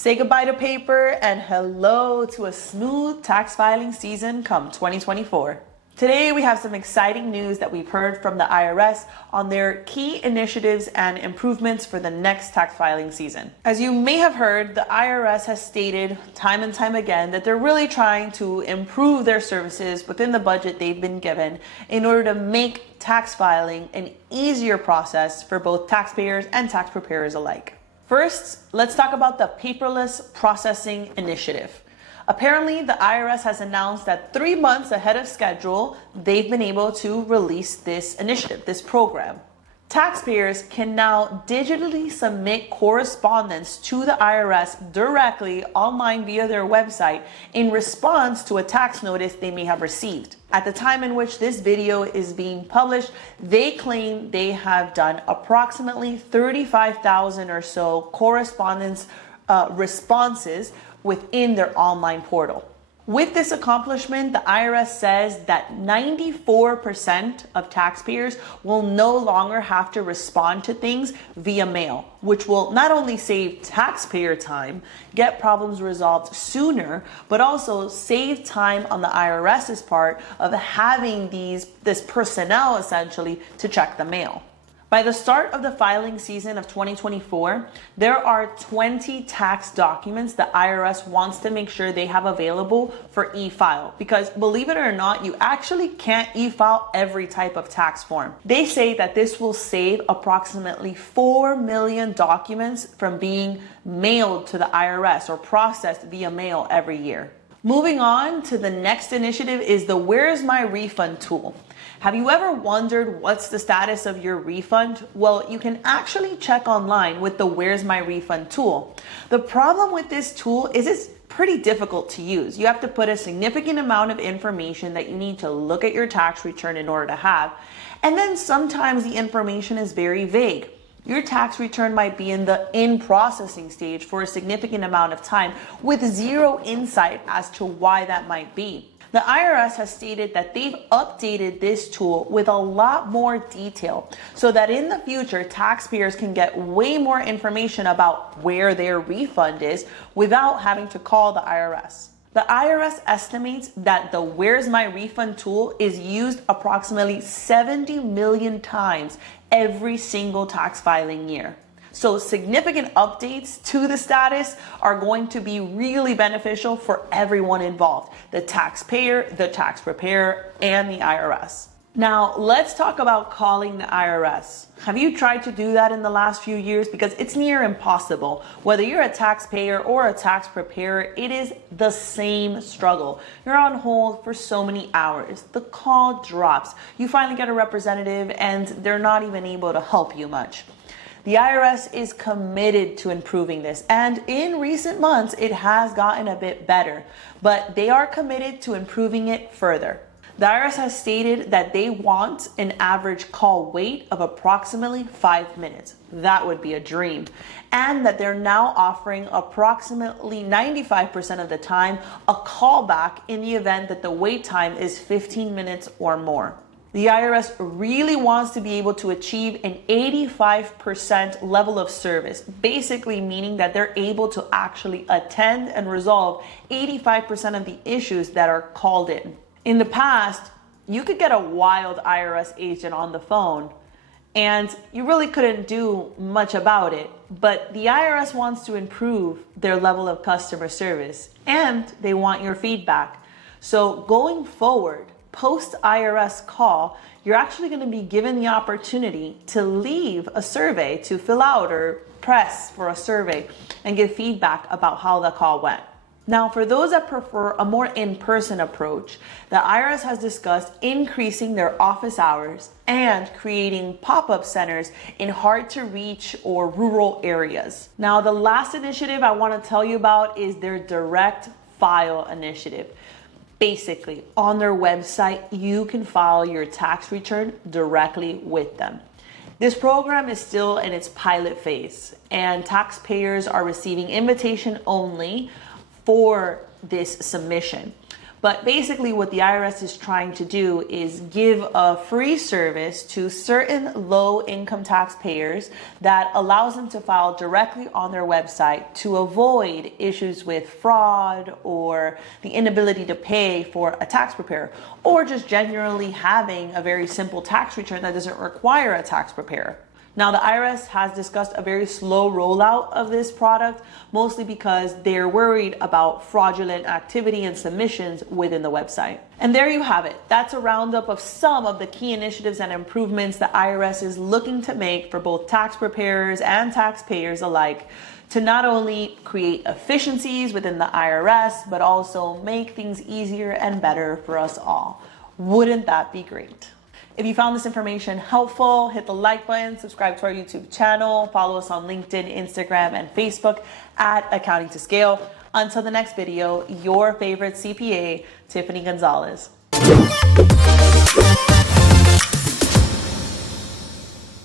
Say goodbye to paper and hello to a smooth tax filing season come 2024. Today we have some exciting news that we've heard from the IRS on their key initiatives and improvements for the next tax filing season. As you may have heard, the IRS has stated time and time again that they're really trying to improve their services within the budget they've been given in order to make tax filing an easier process for both taxpayers and tax preparers alike. First, let's talk about the Paperless Processing Initiative. Apparently, the IRS has announced that 3 months ahead of schedule, they've been able to release this initiative, this program. Taxpayers can now digitally submit correspondence to the IRS directly online via their website in response to a tax notice they may have received. At the time in which this video is being published, they claim they have done approximately 35,000 or so correspondence responses within their online portal. With this accomplishment, the IRS says that 94% of taxpayers will no longer have to respond to things via mail, which will not only save taxpayer time, get problems resolved sooner, but also save time on the IRS's part of having this personnel essentially to check the mail. By the start of the filing season of 2024, there are 20 tax documents the IRS wants to make sure they have available for e-file. Because believe it or not, you actually can't e-file every type of tax form. They say that this will save approximately 4 million documents from being mailed to the IRS or processed via mail every year. Moving on to the next initiative is the Where's My Refund tool. Have you ever wondered what's the status of your refund? Well, you can actually check online with the Where's My Refund tool. The problem with this tool is it's pretty difficult to use. You have to put a significant amount of information that you need to look at your tax return in order to have. And then sometimes the information is very vague. Your tax return might be in the in-processing stage for a significant amount of time with zero insight as to why that might be. The IRS has stated that they've updated this tool with a lot more detail so that in the future, taxpayers can get way more information about where their refund is without having to call the IRS. The IRS estimates that the Where's My Refund tool is used approximately 70 million times every single tax filing year. So significant updates to the status are going to be really beneficial for everyone involved, the taxpayer, the tax preparer, and the IRS. Now, let's talk about calling the IRS. Have you tried to do that in the last few years? Because it's near impossible. Whether you're a taxpayer or a tax preparer, it is the same struggle. You're on hold for so many hours. The call drops. You finally get a representative and they're not even able to help you much. The IRS is committed to improving this, and in recent months, it has gotten a bit better, but they are committed to improving it further. The IRS has stated that they want an average call wait of approximately 5 minutes. That would be a dream. And that they're now offering approximately 95% of the time a callback in the event that the wait time is 15 minutes or more. The IRS really wants to be able to achieve an 85% level of service, basically meaning that they're able to actually attend and resolve 85% of the issues that are called in. In the past, you could get a wild IRS agent on the phone and you really couldn't do much about it, but the IRS wants to improve their level of customer service and they want your feedback. So going forward, post IRS call, you're actually going to be given the opportunity to leave a survey to fill out or press for a survey and give feedback about how the call went. Now, for those that prefer a more in-person approach, the IRS has discussed increasing their office hours and creating pop-up centers in hard-to-reach or rural areas. Now, the last initiative I want to tell you about is their direct file initiative. Basically, on their website, you can file your tax return directly with them. This program is still in its pilot phase, and taxpayers are receiving invitation only for this submission. But basically what the IRS is trying to do is give a free service to certain low income taxpayers that allows them to file directly on their website to avoid issues with fraud or the inability to pay for a tax preparer, or just generally having a very simple tax return that doesn't require a tax preparer. Now, the IRS has discussed a very slow rollout of this product, mostly because they're worried about fraudulent activity and submissions within the website. And there you have it. That's a roundup of some of the key initiatives and improvements the IRS is looking to make for both tax preparers and taxpayers alike, to not only create efficiencies within the IRS, but also make things easier and better for us all. Wouldn't that be great? If you found this information helpful, hit the like button, subscribe to our YouTube channel, follow us on LinkedIn, Instagram, and Facebook at Accounting to Scale. Until the next video, your favorite CPA, Tiffany Gonzalez.